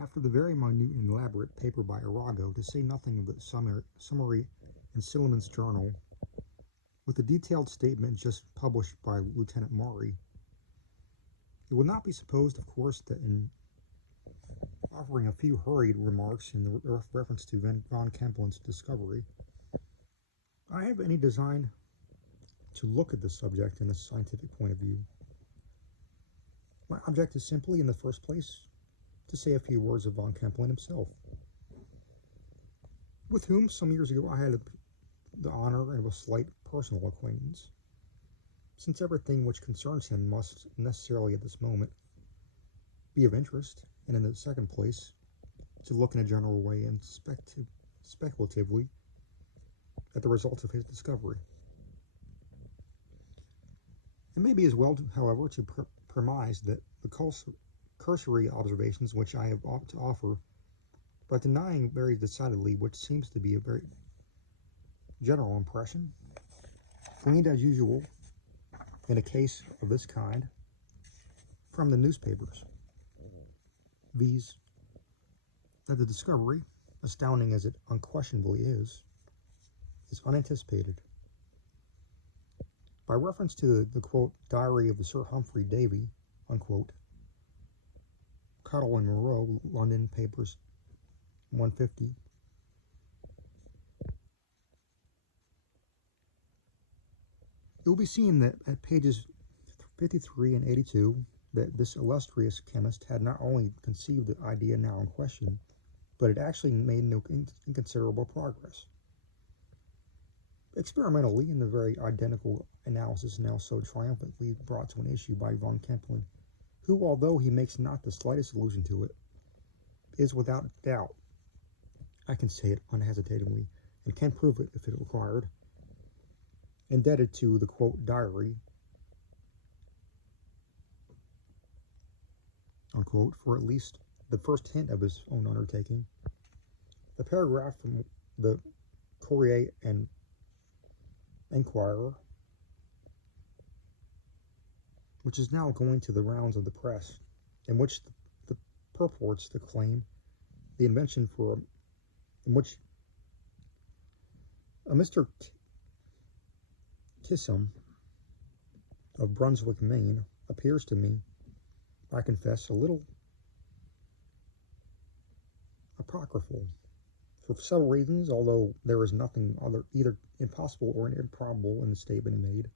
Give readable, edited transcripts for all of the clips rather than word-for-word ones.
After the very minute and elaborate paper by Arago, to say nothing of the summary in Silliman's journal, with the detailed statement just published by Lieutenant Maury, it will not be supposed, of course, that in offering a few hurried remarks in the reference to von Kempelen's discovery, I have any design to look at the subject in a scientific point of view. My object is simply, in the first place, to say a few words of von Kempelen himself, with whom some years ago I had the honor of a slight personal acquaintance, since everything which concerns him must necessarily at this moment be of interest, and in the second place, to look in a general way and speculatively at the results of his discovery. It may be as well, however, to premise that the cursory observations which I have to offer, but denying very decidedly which seems to be a very general impression, gleaned as usual in a case of this kind from the newspapers, viz., that the discovery, astounding as it unquestionably is unanticipated. By reference to the quote, diary of the Sir Humphrey Davy, unquote, Cottle and Moreau, London Papers, 150, it will be seen that at pages 53 and 82, that this illustrious chemist had not only conceived the idea now in question, but had actually made no inconsiderable progress. Experimentally, in the very identical analysis now so triumphantly brought to an issue by von Kempelen, who, although he makes not the slightest allusion to it, is without doubt, I can say it unhesitatingly, and can prove it if it required, indebted to the quote diary, unquote, for at least the first hint of his own undertaking. The paragraph from the Courier and Enquirer, which is now going to the rounds of the press, in which the purports to claim the invention in which a Mr. Kissam of Brunswick, Maine, appears to me, I confess, a little apocryphal, for several reasons, although there is nothing either impossible or improbable in the statement made.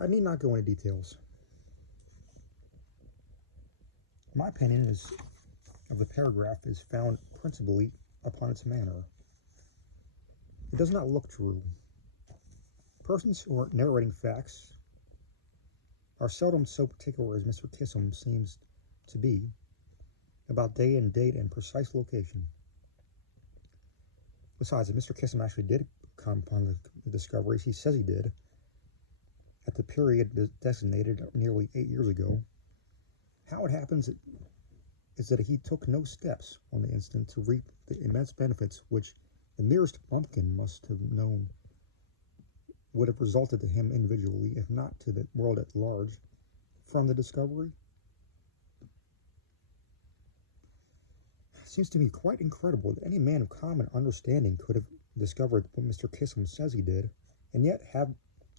I need not go into details. My opinion of the paragraph is found principally upon its manner. It does not look true. Persons who are narrating facts are seldom so particular as Mr. Kissam seems to be about day and date and precise location. Besides, if Mr. Kissam actually did come upon the discoveries he says he did at the period designated nearly 8 years ago, how it happens is that he took no steps on the instant to reap the immense benefits which the merest bumpkin must have known would have resulted to him individually, if not to the world at large, from the discovery. It seems to me quite incredible that any man of common understanding could have discovered what Mr. Kissam says he did, and yet have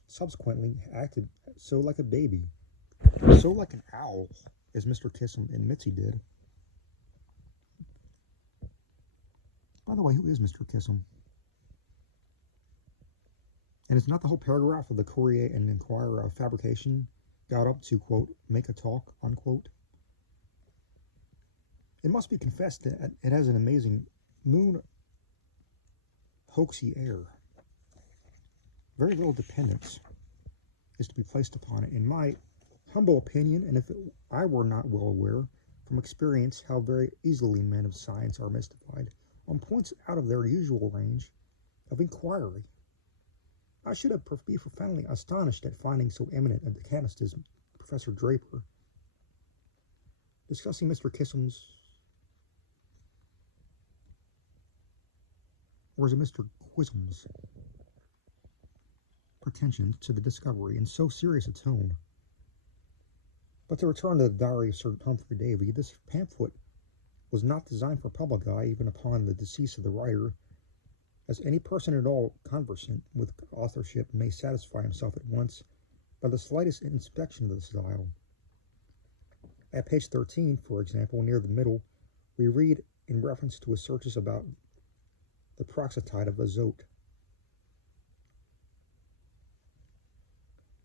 subsequently acted so like a baby, so like an owl, as Mr. Kissam admits he did. By the way, who is Mr. Kissam? And it's not the whole paragraph of the Courier and Enquirer of fabrication got up to, quote, make a talk, unquote. It must be confessed that it has an amazing hoaxy air. Very little dependence is to be placed upon it, in my humble opinion, and if I were not well aware from experience how very easily men of science are mystified on points out of their usual range of inquiry. I should have been profoundly astonished at finding so eminent a chemist as Professor Draper discussing Mr. Kissam's, or is it Mr. Quisham's, pretensions to the discovery in so serious a tone. But to return to the diary of Sir Humphrey Davy, this pamphlet was not designed for public eye even upon the decease of the writer, as any person at all conversant with authorship may satisfy himself at once by the slightest inspection of the style. At page 13, for example, near the middle, we read in reference to his searches about the peroxide of azote.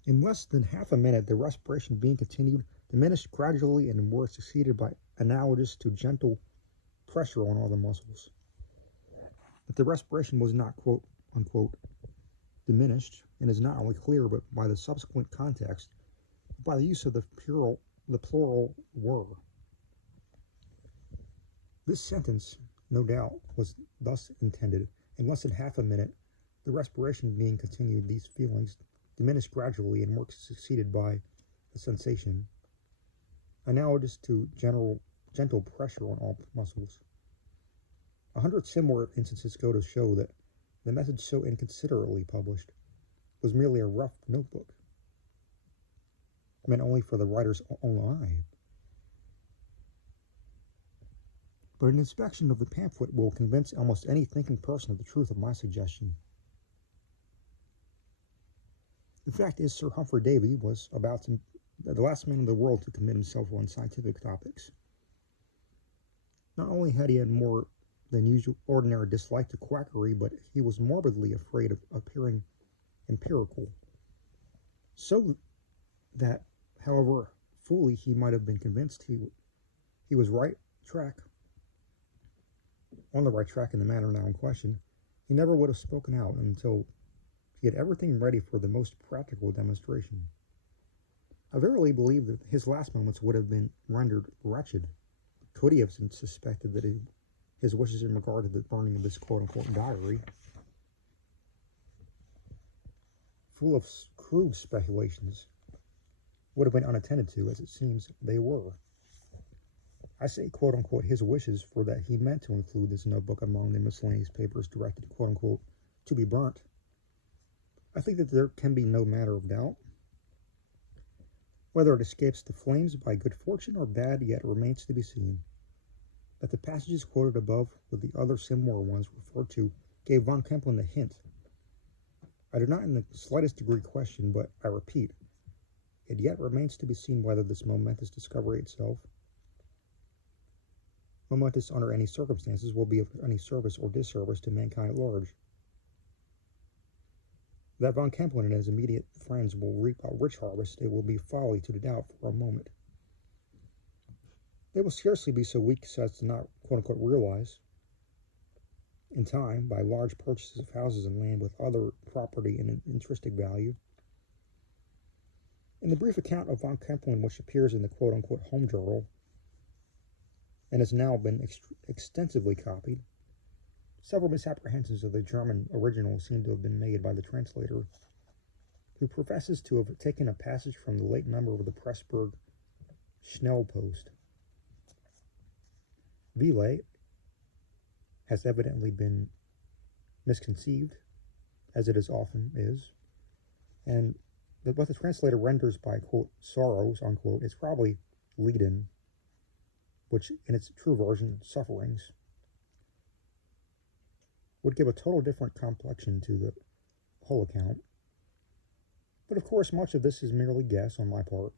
In less than half a minute, the respiration being continued diminished gradually and were succeeded by analogous to gentle pressure on all the muscles. That the respiration was not, quote unquote, diminished, and is not only clear, but by the subsequent context, but by the use of the plural were. This sentence, no doubt, was thus intended. In less than half a minute, the respiration being continued, these feelings diminished gradually and were succeeded by a sensation analogous to gentle pressure on all muscles. 100 similar instances go to show that the message so inconsiderately published was merely a rough notebook, meant only for the writer's own eye. But an inspection of the pamphlet will convince almost any thinking person of the truth of my suggestion. The fact is, Sir Humphrey Davy was the last man in the world to commit himself on scientific topics. Not only had he had more than usual ordinary dislike to quackery, but he was morbidly afraid of appearing empirical. So that, however fully he might have been convinced he was on the right track in the matter now in question, he never would have spoken out until he had everything ready for the most practical demonstration. I verily believe that his last moments would have been rendered wretched could he have suspected that his wishes in regard to the burning of this quote-unquote diary, full of crude speculations, would have been unattended to, as it seems they were. I say quote-unquote his wishes, for that he meant to include this notebook among the miscellaneous papers directed quote-unquote to be burnt. I think that there can be no matter of doubt. Whether it escapes the flames by good fortune or bad, yet remains to be seen. That the passages quoted above, with the other similar ones referred to, gave von Kempelen the hint, I do not in the slightest degree question, but I repeat, it yet remains to be seen whether this momentous discovery itself, momentous under any circumstances, will be of any service or disservice to mankind at large. That von Kempelen and his immediate friends will reap a rich harvest, it will be folly to doubt for a moment. They will scarcely be so weak as to not, quote-unquote, realize, in time, by large purchases of houses and land with other property in an intrinsic value. In the brief account of von Kempelen, which appears in the quote-unquote home journal, and has now been extensively copied, several misapprehensions of the German original seem to have been made by the translator, who professes to have taken a passage from the late member of the Pressburg Schnellpost. Vile has evidently been misconceived, as it as often is, and what the translator renders by, quote, sorrows, unquote, is probably lead-in, which, in its true version, sufferings, would give a total different complexion to the whole account. But of course, much of this is merely guess on my part.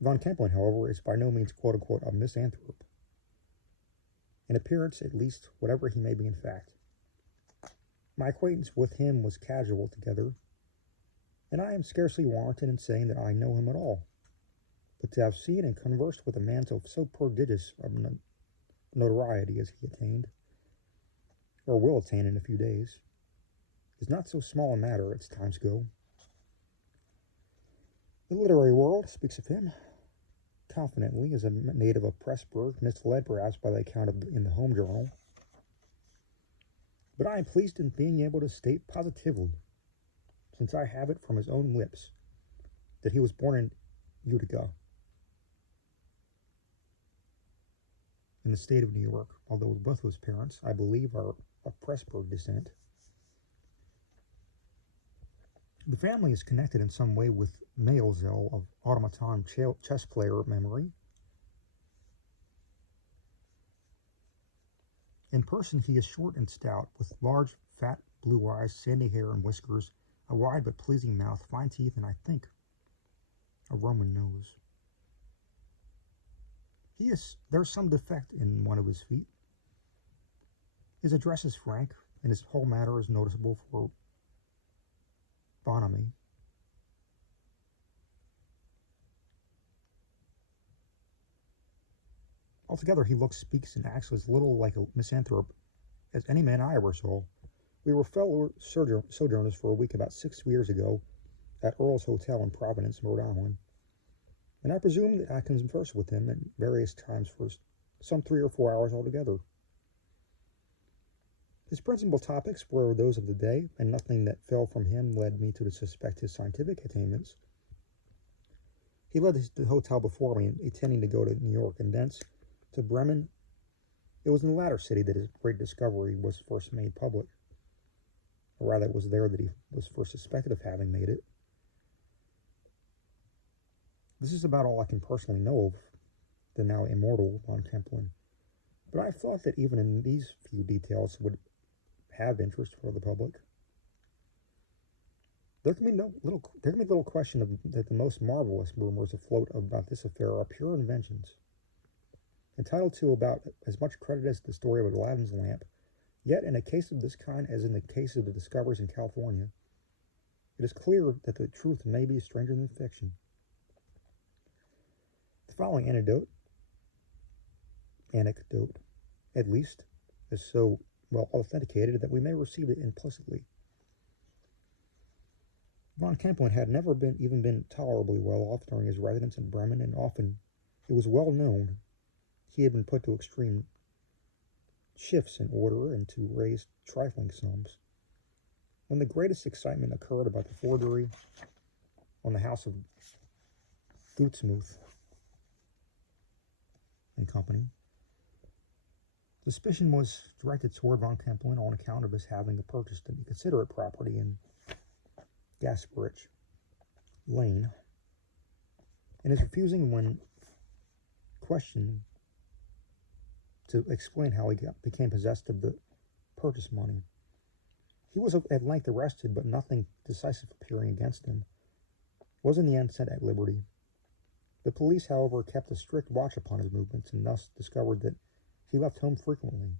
Von Kempelen, however, is by no means quote-unquote a misanthrope. In appearance, at least, whatever he may be in fact. My acquaintance with him was casual together, and I am scarcely warranted in saying that I know him at all. But to have seen and conversed with a man so prodigious of notoriety as he attained, or will attain in a few days, is not so small a matter as times go. The literary world speaks of him confidently as a native of Pressburg, misled perhaps by the account in the home journal. But I am pleased in being able to state positively, since I have it from his own lips, that he was born in Utica, in the state of New York, although both of his parents, I believe, are of Pressburg descent. The family is connected in some way with Maelzel of automaton chess player memory, In person, he is short and stout, with large, fat, blue eyes, sandy hair and whiskers, a wide but pleasing mouth, fine teeth, and I think a Roman nose. There's some defect in one of his feet. His address is frank, and his whole manner is noticeable for bonhomie. Altogether, he looks, speaks, and acts as little like a misanthrope as any man I ever saw. We were fellow sojourners for a week about 6 years ago at Earl's Hotel in Providence, Rhode Island, and I presume that I conversed with him at various times for some 3 or 4 hours altogether. His principal topics were those of the day, and nothing that fell from him led me to suspect his scientific attainments. He led the hotel before me, intending to go to New York and thence to Bremen. It was in the latter city that his great discovery was first made public, or rather it was there that he was first suspected of having made it. This is about all I can personally know of the now immortal von Kempelen, but I thought that even in these few details would have interest for the public. There can be little question that the most marvelous rumors afloat about this affair are pure inventions, entitled to about as much credit as the story of Aladdin's lamp. Yet, in a case of this kind, as in the case of the discoveries in California, it is clear that the truth may be stranger than fiction. The following anecdote, at least, is so well authenticated that we may receive it implicitly. Von Kempelen had never even been tolerably well off during his residence in Bremen, and often, it was well known, he had been put to extreme shifts in order and to raise trifling sums. When the greatest excitement occurred about the forgery on the house of Gutsmuth and Company, suspicion was directed toward von Kempelen on account of his having purchased an inconsiderate property in Gasparich Lane, and his refusing, when questioned, to explain how he became possessed of the purchase money. He was at length arrested, but nothing decisive appearing against him, was in the end set at liberty. The police, however, kept a strict watch upon his movements, and thus discovered that he left home frequently,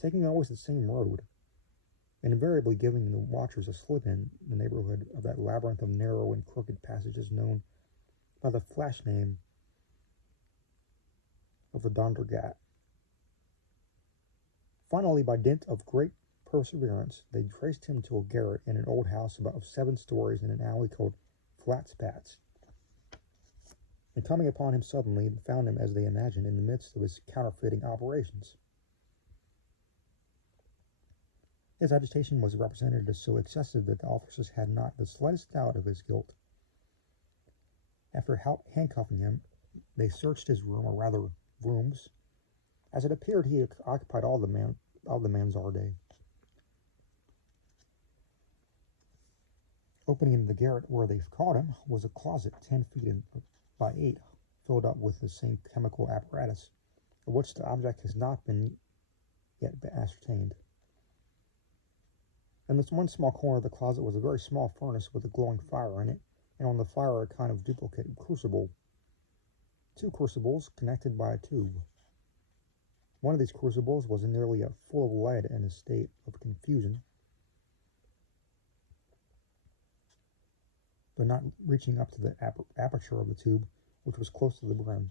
taking always the same road, and invariably giving the watchers a slip in the neighborhood of that labyrinth of narrow and crooked passages known by the flash name of the Dondergat. Finally, by dint of great perseverance, they traced him to a garret in an old house of 7 stories in an alley called Flat Spats, and coming upon him suddenly, found him, as they imagined, in the midst of his counterfeiting operations. His agitation was represented as so excessive that the officers had not the slightest doubt of his guilt. After handcuffing him, they searched his room, or rather rooms. As it appeared, he occupied all the mansarde. Opening into the garret where they caught him was a closet 10 feet by 8, filled up with the same chemical apparatus, of which the object has not yet been ascertained. In this one small corner of the closet was a very small furnace with a glowing fire in it, and on the fire a kind of duplicate crucible. 2 crucibles connected by a tube. One of these crucibles was nearly full of lead in a state of confusion, but not reaching up to the aperture of the tube, which was close to the brim.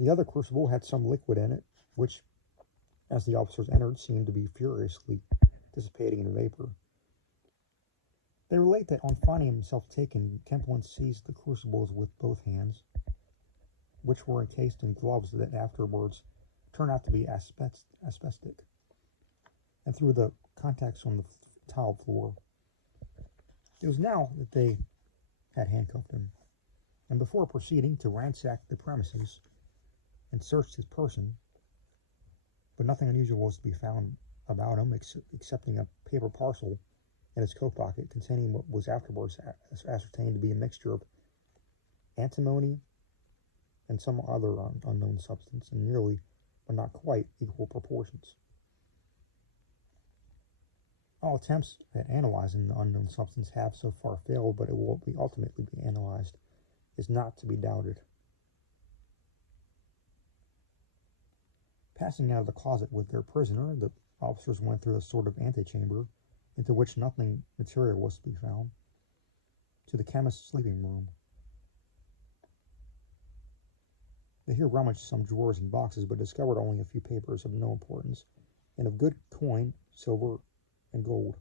The other crucible had some liquid in it, which, as the officers entered, seemed to be furiously dissipating in vapor. They relate that on finding himself taken, Kempelen seized the crucibles with both hands, which were encased in gloves that afterwards turned out to be asbestic, and through the contacts on the tile floor. It was now that they had handcuffed him, and before proceeding to ransack the premises and searched his person, but nothing unusual was to be found about him excepting a paper parcel in his coat pocket containing what was afterwards ascertained to be a mixture of antimony and some other unknown substance, and nearly but not quite equal proportions. All attempts at analyzing the unknown substance have so far failed, but it will ultimately be analyzed is not to be doubted. Passing out of the closet with their prisoner, the officers went through a sort of antechamber, into which nothing material was to be found, to the chemist's sleeping room. They here rummaged some drawers and boxes, but discovered only a few papers of no importance, and of good coin, silver, and gold.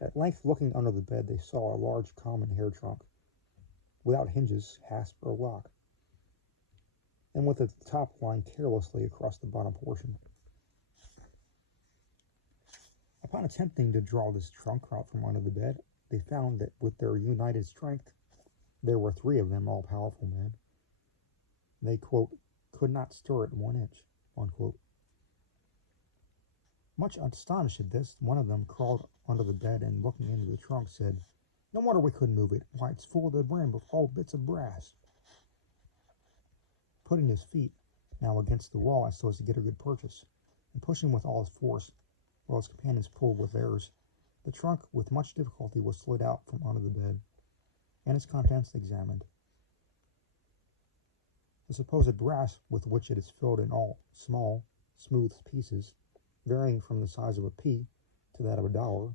At length, looking under the bed, they saw a large common hair trunk, without hinges, hasp, or lock, and with the top lying carelessly across the bottom portion. Upon attempting to draw this trunk out from under the bed, they found that with their united strength, there were 3 of them, all powerful men. They, quote, could not stir it 1 inch, unquote. Much astonished at this, one of them crawled under the bed and, looking into the trunk, said, "No wonder we couldn't move it. Why, it's full to the brim of all bits of brass." Putting his feet now against the wall so as to get a good purchase, and pushing with all his force, while his companions pulled with theirs, the trunk with much difficulty was slid out from under the bed, and its contents examined. The supposed brass with which it is filled in all small, smooth pieces, varying from the size of a pea to that of a dollar,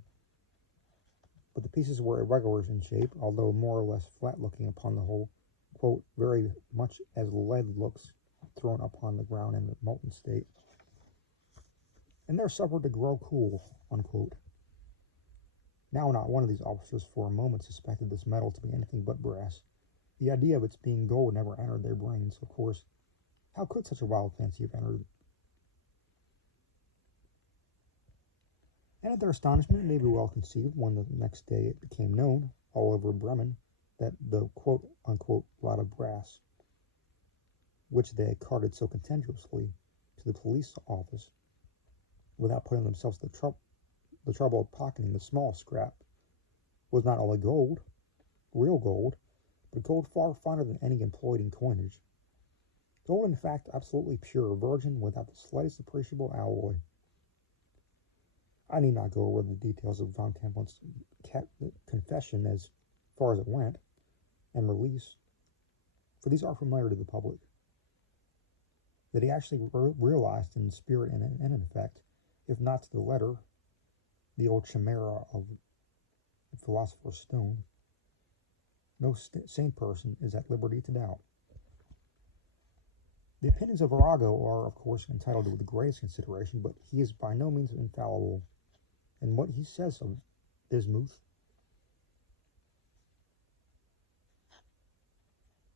but the pieces were irregular in shape, although more or less flat-looking upon the whole, quote, very much as lead looks thrown upon the ground in a molten state, and there suffered to grow cool, unquote. Now not one of these officers for a moment suspected this metal to be anything but brass. The idea of its being gold never entered their brains, of course. How could such a wild fancy have entered? And at their astonishment may be well conceived when the next day it became known, all over Bremen, that the quote-unquote lot of brass, which they had carted so contemptuously to the police office, without putting themselves the trouble of pocketing the small scrap, was not only gold, real gold, but gold far finer than any employed in coinage. Gold, in fact, absolutely pure, virgin, without the slightest appreciable alloy. I need not go over the details of von Kempelen's confession as far as it went, and release, for these are familiar to the public. That he actually realized in spirit and in effect, if not to the letter, the old chimera of the philosopher's stone, no sane person is at liberty to doubt. The opinions of Arago are, of course, entitled to the greatest consideration, but he is by no means infallible, and what he says of bismuth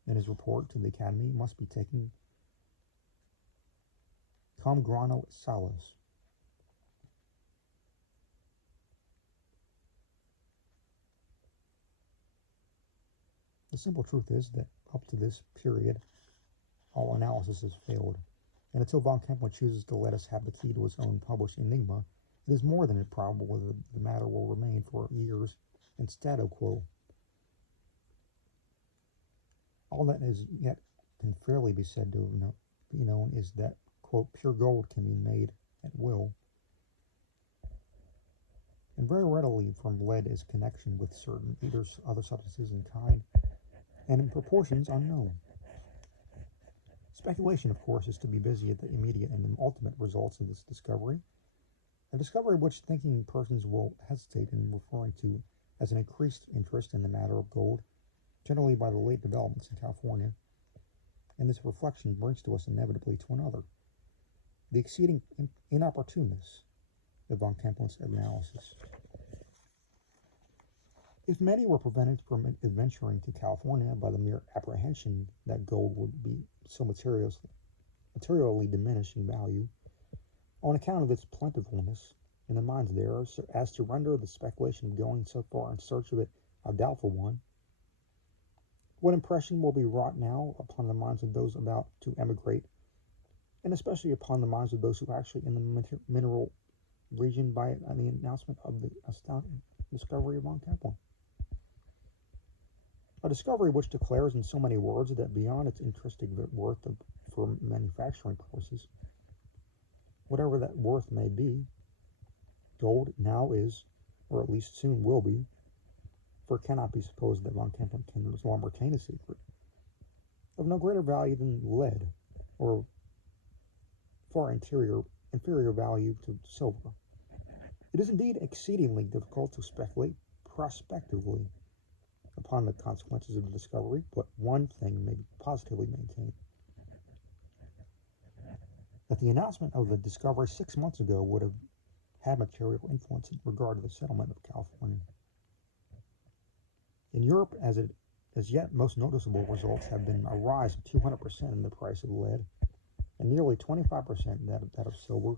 in his report to the Academy must be taken cum grano salis. The simple truth is that up to this period, all analysis has failed, and until von Kempelen chooses to let us have the key to his own published enigma, it is more than improbable that the matter will remain for years in statu quo. All that is yet can fairly be said to be known is that, quote, pure gold can be made at will, and very readily from lead is connection with certain other substances in kind and in proportions unknown. Speculation, of course, is to be busy at the immediate and ultimate results of this discovery, a discovery which thinking persons will hesitate in referring to as an increased interest in the matter of gold, generally by the late developments in California, and this reflection brings to us inevitably to another, the exceeding inopportuneness of von Kempelen's analysis. If many were prevented from adventuring to California by the mere apprehension that gold would be so materially diminished in value, on account of its plentifulness in the mines there, as to render the speculation of going so far in search of it a doubtful one, what impression will be wrought now upon the minds of those about to emigrate, and especially upon the minds of those who are actually in the mineral region by the announcement of the astounding discovery of von Kempelen? A discovery which declares in so many words that beyond its intrinsic worth for manufacturing purposes, Whatever that worth may be, gold now is, or at least soon will be, for it cannot be supposed that von Kempelen can long retain a secret, of no greater value than lead, or far inferior value to silver. It is indeed exceedingly difficult to speculate prospectively upon the consequences of the discovery, but one thing may be positively maintained: that the announcement of the discovery 6 months ago would have had material influence in regard to the settlement of California. In Europe, as yet most noticeable results have been a rise of 200% in the price of lead and nearly 25% that of silver